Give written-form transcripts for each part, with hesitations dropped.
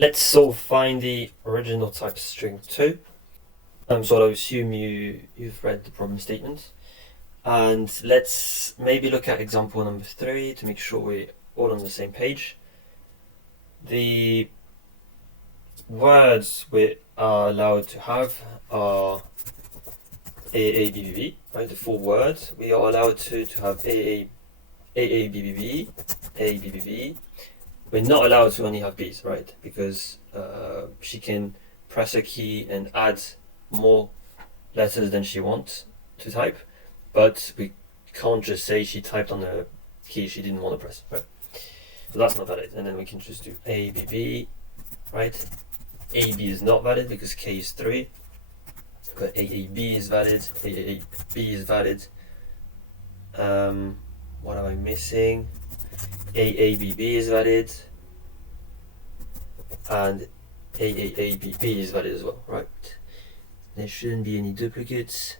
let's find the original type string 2. So I assume you've read the problem statement. And let's maybe look at example number 3 to make sure we're all on the same page. The words we are allowed to have are AABBB, right? The 4 words. We are allowed to have AABBB, ABBB. We're not allowed to only have B's, right? Because she can press a key and add more letters than she wants to type, but we can't just say she typed on a key she didn't want to press, right? So that's not valid. And then we can just do ABB, right? AB is not valid because K is 3, but AAB is valid, AAB is valid. What am I missing? AABB is valid, and AAABB is valid as well, right? There shouldn't be any duplicates.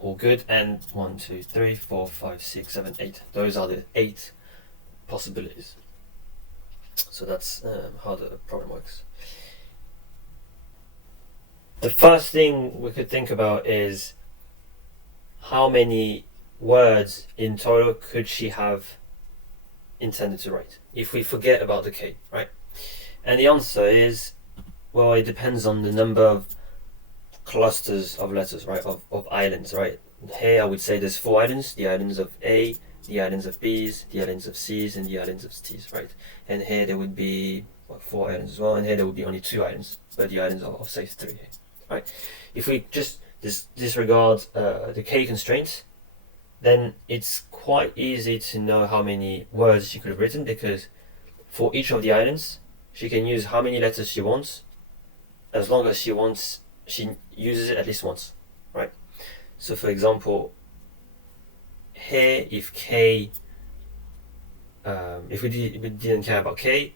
All good. And 1, 2, 3, 4, 5, 6, 7, 8. Those are the 8 possibilities. So that's how the problem works. The first thing we could think about is how many words in total could she have intended to write if we forget about the K, right? And the answer is, well, it depends on the number of clusters of letters, right, of islands, right? Here I would say there's 4 islands: the islands of A, the islands of B's, the islands of C's, and the islands of T's, right? And here there would be 4 islands as well, and here there would be only 2 islands, but the islands are of say 3 here, right? If we just disregard the K constraints, then it's quite easy to know how many words she could have written, because for each of the islands she can use how many letters she wants, as long as she uses it at least once, right? So for example, here, if K, if we didn't care about K,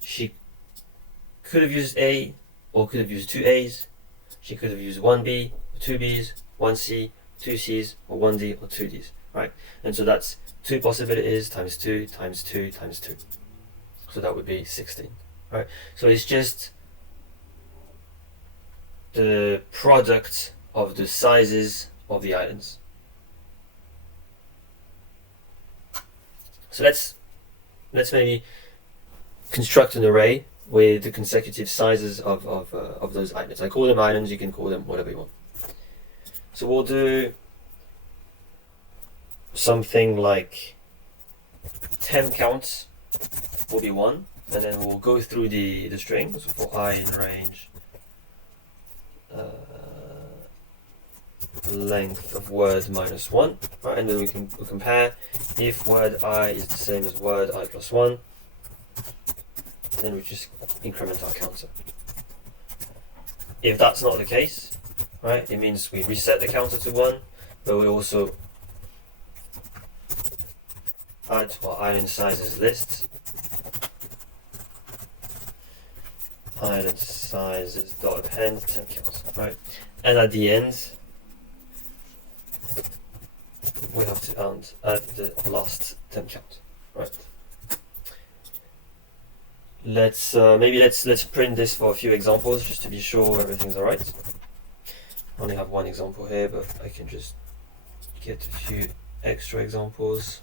she could have used A, or could have used 2 A's. She could have used 1 B, 2 B's, 1 C, 2 C's, or 1 D, or 2 D's, right? And so that's 2 possibilities times 2 times 2 times 2. So that would be 16, right? So it's just the product of the sizes of the islands. So let's maybe construct an array with the consecutive sizes of those islands. I call them islands, you can call them whatever you want. So we'll do something like 10 counts will be 1, and then we'll go through the string. So for I in range, length of word minus 1, right? And then we'll compare if word I is the same as word I plus 1, then we just increment our counter. If that's not the case, right, it means we reset the counter to 1, but we also add to our island sizes list, island sizes dot append 10 counts, right? And at the end, we have to add the last 10 count, right? Let's print this for a few examples just to be sure everything's alright. I only have one example here, but I can just get a few extra examples.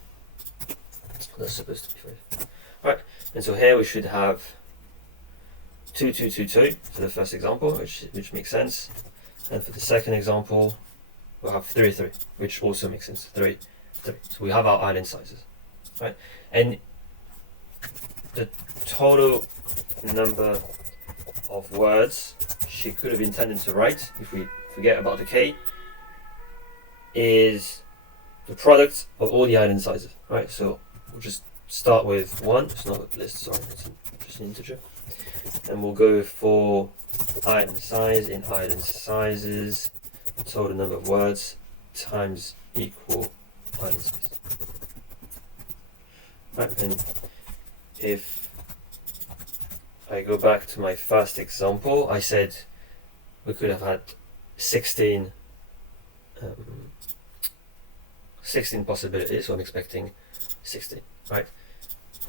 That's supposed to be fine. Right, and so here we should have 2, 2, 2, 2 for the first example, which makes sense. And for the second example, we'll have 3, 3, which also makes sense. 3, 3. So we have our island sizes, right? And the total number of words she could have intended to write, if we forget about the K, is the product of all the island sizes, right? So we'll just start with 1. It's not a list, sorry, it's just an integer. And we'll go for island size in island sizes, total number of words times equal island size. Right, and if I go back to my first example, I said we could have had 16 16 possibilities, so I'm expecting 16, right?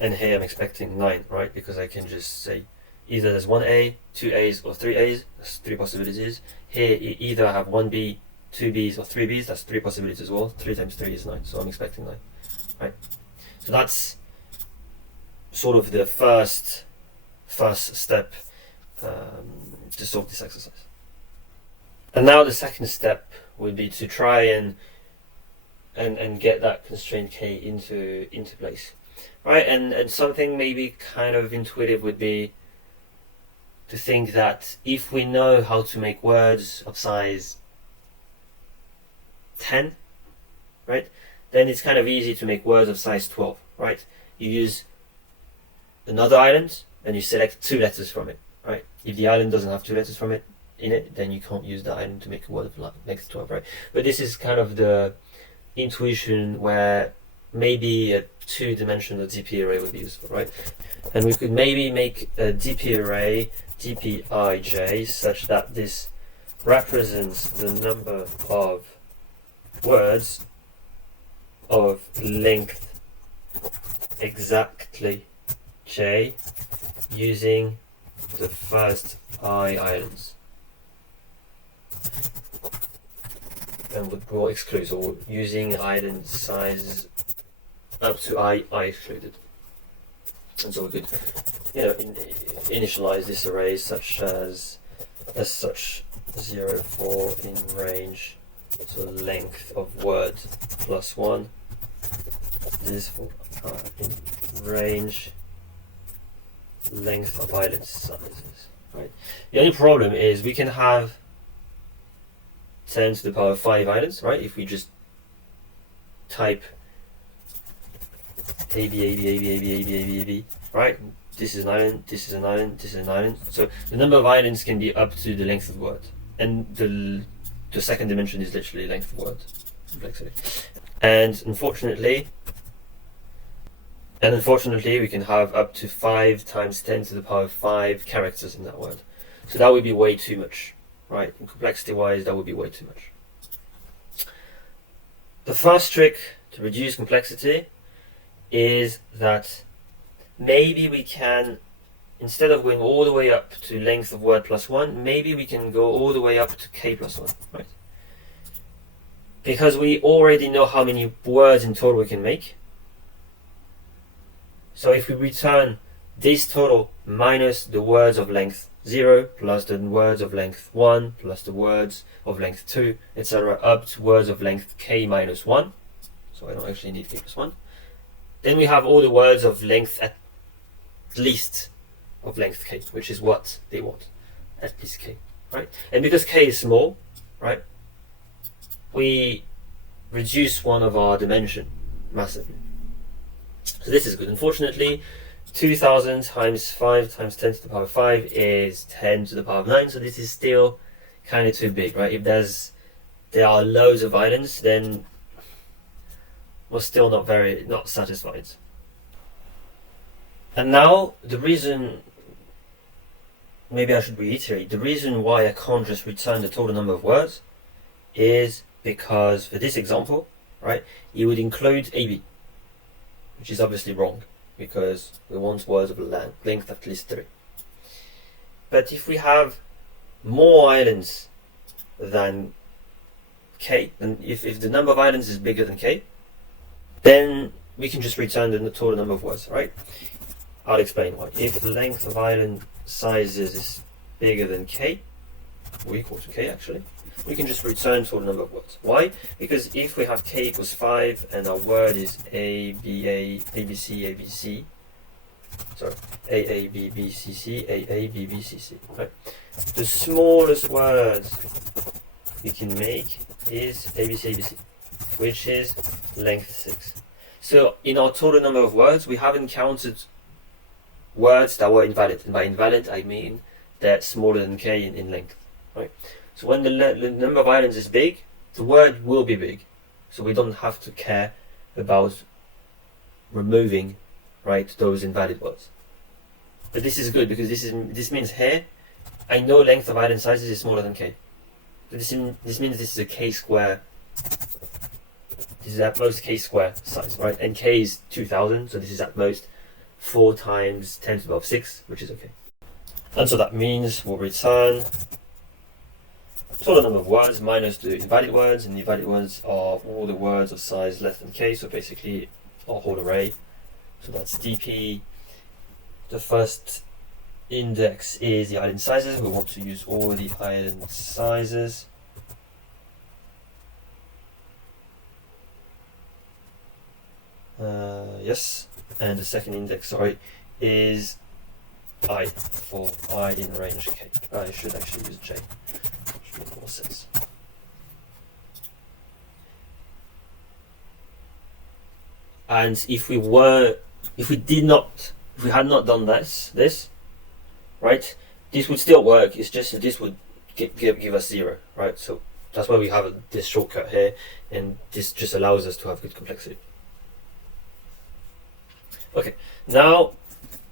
And here I'm expecting 9, right? Because I can just say either there's 1A, 2 A's, or 3 A's, that's 3 possibilities. Here, either I have 1B, 2 B's, or 3 B's, that's 3 possibilities as well. 3 times 3 is 9, so I'm expecting 9, right? So that's sort of the first step to solve this exercise. And now the second step would be to try and get that constraint K into place, right? And something maybe kind of intuitive would be to think that if we know how to make words of size 10, right, then it's kind of easy to make words of size 12, right? You use another island and you select 2 letters from it, right? If the island doesn't have 2 letters from it in it, then you can't use that island to make a word of length 12, right? But this is kind of the intuition where maybe a 2-dimensional DP array would be useful, right? And we could maybe make a DP array dpij such that this represents the number of words of length exactly j using the first I islands. And we'll exclude, so using island sizes up to I excluded. And so we could, initialize this array such as such 0 for in range, so length of word plus 1. This is for in range length of island sizes, right? The only problem is we can have 10 to the power 5 islands, right? If we just type A, B, A, B, A, B, A, B, A, B, A, B, A, B, right? This is an island, this is an island, this is an island. So the number of islands can be up to the length of word. And the second dimension is literally length of word complexity. And unfortunately, we can have up to 5 times 10 to the power 5 characters in that word. So that would be way too much, right? And complexity-wise, that would be way too much. The first trick to reduce complexity is that maybe we can, instead of going all the way up to length of word plus 1, maybe we can go all the way up to k plus 1, right? Because we already know how many words in total we can make. So if we return this total minus the words of length 0 plus the words of length 1 plus the words of length 2, etc., up to words of length k minus 1, so I don't actually need k plus 1, then we have all the words of length at least of length k, which is what they want, at least k, right? And because k is small, right, we reduce one of our dimension massively. So this is good. Unfortunately, 2000 times 5 times 10 to the power 5 is 10 to the power 9, so this is still kind of too big, right? If there are loads of islands, then we're still not satisfied. And now the reason, maybe I should reiterate, the reason why I can't just return the total number of words is because for this example, right, it would include AB, which is obviously wrong because we want words of length at least 3. But if we have more islands than k, and if the number of islands is bigger than k, then we can just return the total number of words, right? I'll explain why. If the length of island sizes is bigger than k, or equal to k actually, we can just return total number of words. Why? Because if we have k equals 5 and our word is A, B, A, A, B, C, A, B, C, sorry, A, B, B, C, C, A, B, B, C, C, right? The smallest words we can make is A, B, C, A, B, C, which is length 6. So in our total number of words, we haven't counted words that were invalid. And by invalid, I mean they're smaller than k in length, right? So when the number of islands is big, the word will be big. So we don't have to care about removing, right, those invalid words. But this is good because this means here, I know length of island sizes is smaller than k. So this means this is a k square This is at most k square size, right? And k is 2000, so this is at most 4 times 10 to the power 6, which is okay. And so that means we'll return total number of words minus the invalid words, and the invalid words are all the words of size less than k, so basically our whole array. So that's dp. The first index is the island sizes. We want to use all the island sizes. Yes, and the second index, sorry, is I for I in range k. I should actually use j, which makes more sense. And if we had not done this, right, this would still work. It's just that this would give us 0, right? So that's why we have this shortcut here, and this just allows us to have good complexity. Okay, now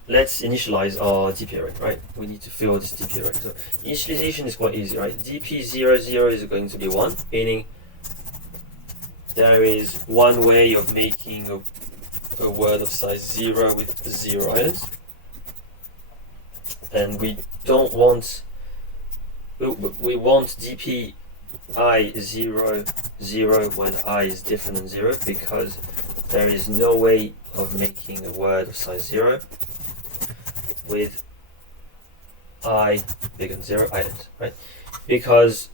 let's initialize our DP array, right? We need to fill this DP array. So initialization is quite easy, right? DP00 is going to be 1, meaning there is one way of making a word of size 0 with 0 islands. And we don't want, we want DP I0, 0 when I is different than 0, because there is no way of making a word of size 0 with I bigger than 0 islands, right? Because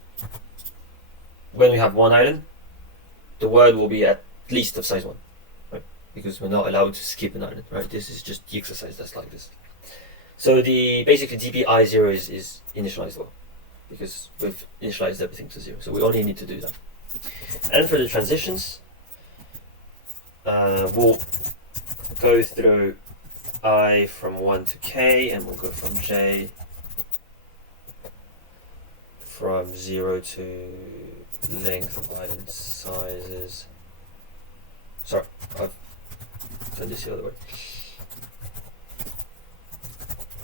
when we have one island, the word will be at least of size 1, right? Because we're not allowed to skip an island, right? This is just the exercise that's like this. So basically DP I0 is initialized well, because we've initialized everything to 0. So we only need to do that. And for the transitions, we'll go through I from 1 to k, and we'll go from j from 0 to length of island sizes. Sorry, I've done this the other way.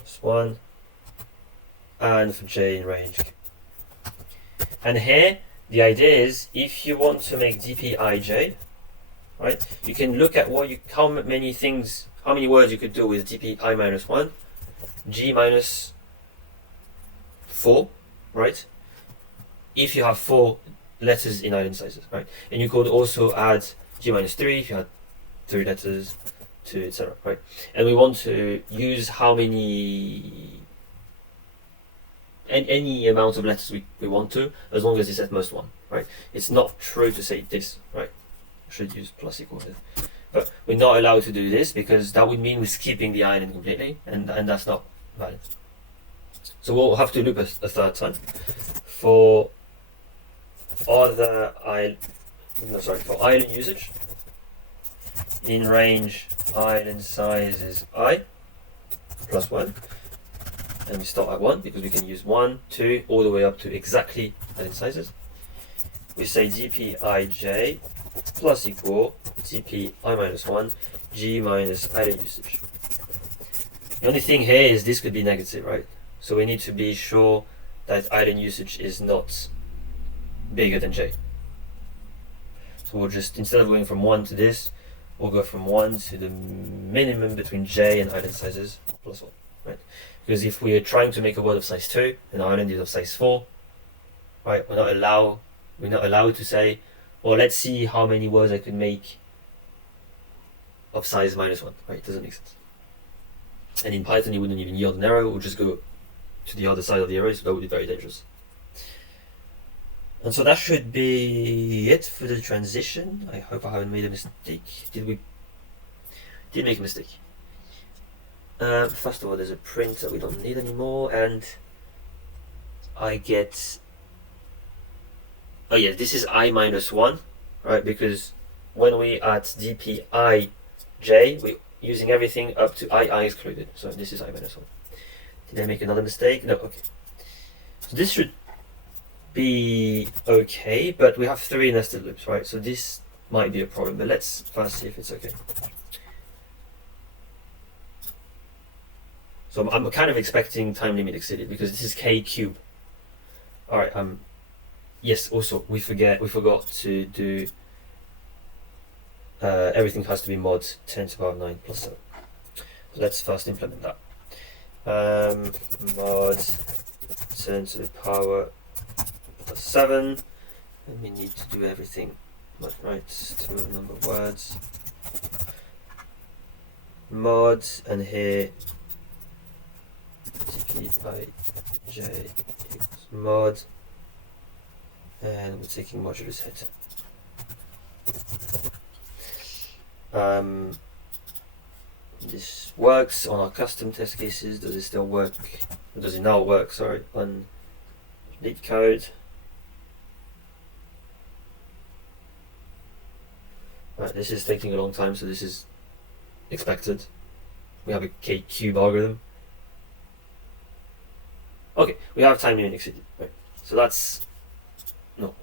Just 1, and for j in range. And here, the idea is, if you want to make dpij, right, you can look at how many words you could do with dp I minus 1, g minus 4, right? If you have 4 letters in island sizes, right? And you could also add g minus 3 if you had 3 letters, to etc., right? And we want to use how many, any amount of letters we want to, as long as it's at most 1, right? It's not true to say this, right? Should use plus equal here. But we're not allowed to do this, because that would mean we're skipping the island completely, and that's not valid. So we'll have to loop a third time for for island usage. In range, island size is I plus 1, and we start at 1 because we can use 1, 2, all the way up to exactly island sizes. We say dpij plus equal dp I minus 1 g minus island usage. The only thing here is this could be negative, right? So we need to be sure that island usage is not bigger than j. So we'll just, instead of going from 1 to this, we'll go from 1 to the minimum between j and island sizes plus 1, right? Because if we are trying to make a word of size 2 and island is of size 4, right, we're not allowed to say, well, let's see how many words I could make of size minus 1, right? It doesn't make sense. And in Python, you wouldn't even yield an arrow, it would just go to the other side of the array, so that would be very dangerous. And so that should be it for the transition. I hope I haven't made a mistake. Did make a mistake. First of all, there's a print that we don't need anymore, and I get, oh yeah, this is I minus 1, right? Because when we at dpij, we're using everything up to I excluded. So this is I minus 1. Did I make another mistake? No, okay. So this should be okay, but we have 3 nested loops, right? So this might be a problem, but let's first see if it's okay. So I'm kind of expecting time limit exceeded because this is k cube. All right. Yes. Also, we forgot to do everything has to be mod 10 to the power 9 plus 7. So let's first implement that. Mod 10 to the power plus 7, and we need to do everything mod right to a number of words. Mod, and here dpij equals mod, and we're taking modulus head. This works on our custom test cases. Does it still work? Or does it now work? Sorry, on Leetcode. Right, this is taking a long time, so this is expected. We have a K-cube algorithm. Okay, we have time limit exceeded. Right, so that's no.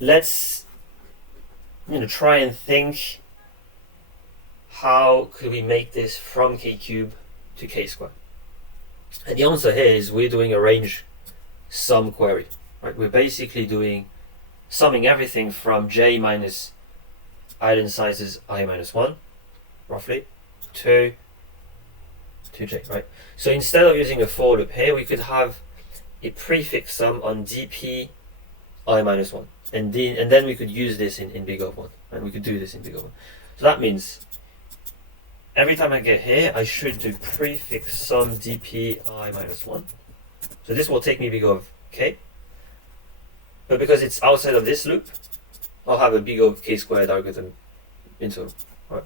Let's try and think. How could we make this from K cube to K square? And the answer here is we're doing a range sum query. Right? We're basically summing everything from J minus eigensizes I minus 1, roughly, to J, right? So instead of using a for loop here, we could have a prefix sum on dp I minus 1. And then we could use this in big O of 1. And we could do this in big O of 1. So that means every time I get here, I should do prefix sum dp I minus 1. So this will take me big O of k. But because it's outside of this loop, I'll have a big O of k squared algorithm in total. Right.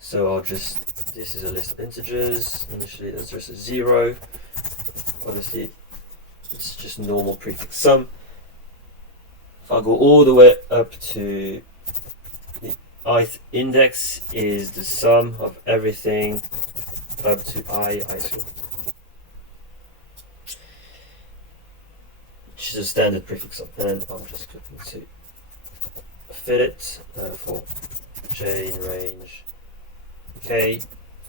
So this is a list of integers. Initially there's just a 0. Obviously, it's just normal prefix sum. If I go all the way up to the ith index is the sum of everything up to I squared, which is a standard prefix sum. And I'm just going to fit it for j in range k,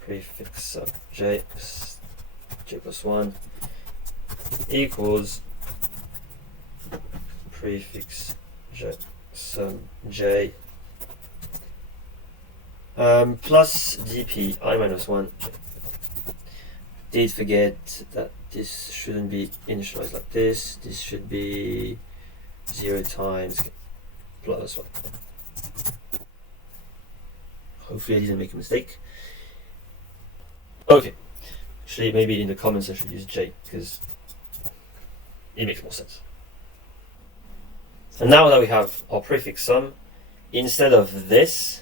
prefix sum j plus 1 equals prefix j sum j plus dp I minus 1. Did forget that this shouldn't be initialized like this. This should be 0 times plus 1. Hopefully I didn't make a mistake. Okay, actually maybe in the comments I should use j because it makes more sense. And now that we have our prefix sum, instead of this,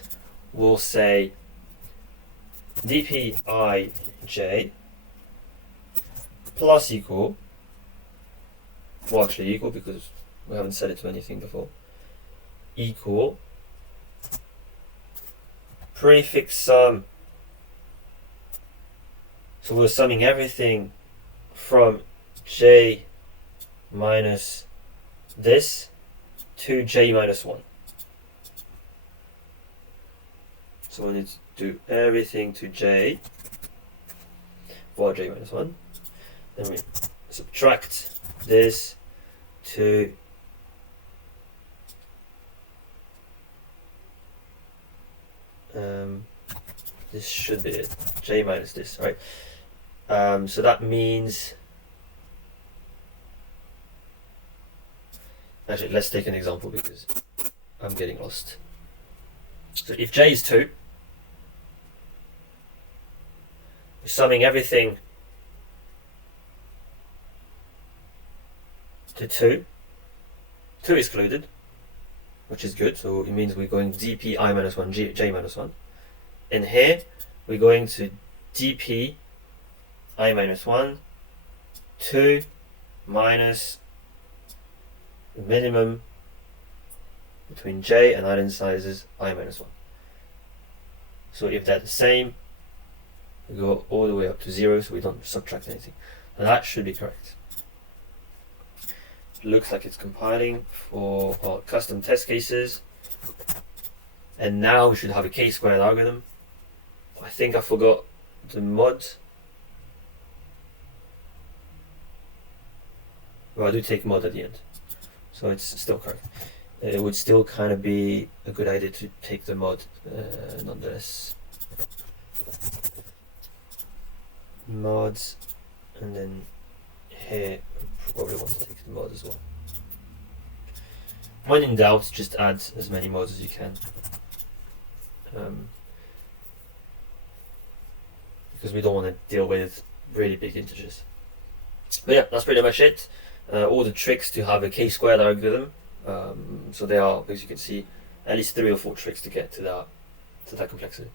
we'll say dpij plus equal, well actually equal because we haven't set it to anything before, equal prefix sum. So we're summing everything from j minus this to j minus 1. So we need to do everything to j for j minus 1. Then we subtract this to this should be it, j minus this, right? So that means, actually let's take an example because I'm getting lost. So if j is 2, we're summing everything to 2. 2 is excluded, which is good, so it means we're going dp I minus 1, j minus 1. And here we're going to dp I minus 1, 2 minus the minimum between j and eigensizes I minus 1. So if they're the same, we go all the way up to 0, so we don't subtract anything. And that should be correct. Looks like it's compiling for our custom test cases. And now we should have a k-squared algorithm. I think I forgot the mod. Well, I do take mod at the end, so it's still correct. it would still kind of be a good idea to take the mod nonetheless. Mods, and then here we probably want to take the mod as well. When in doubt, just add as many mods as you can. Because we don't want to deal with really big integers. But yeah, that's pretty much it. All the tricks to have a k-squared algorithm. So there are, as you can see, at least 3 or 4 tricks to get to that complexity.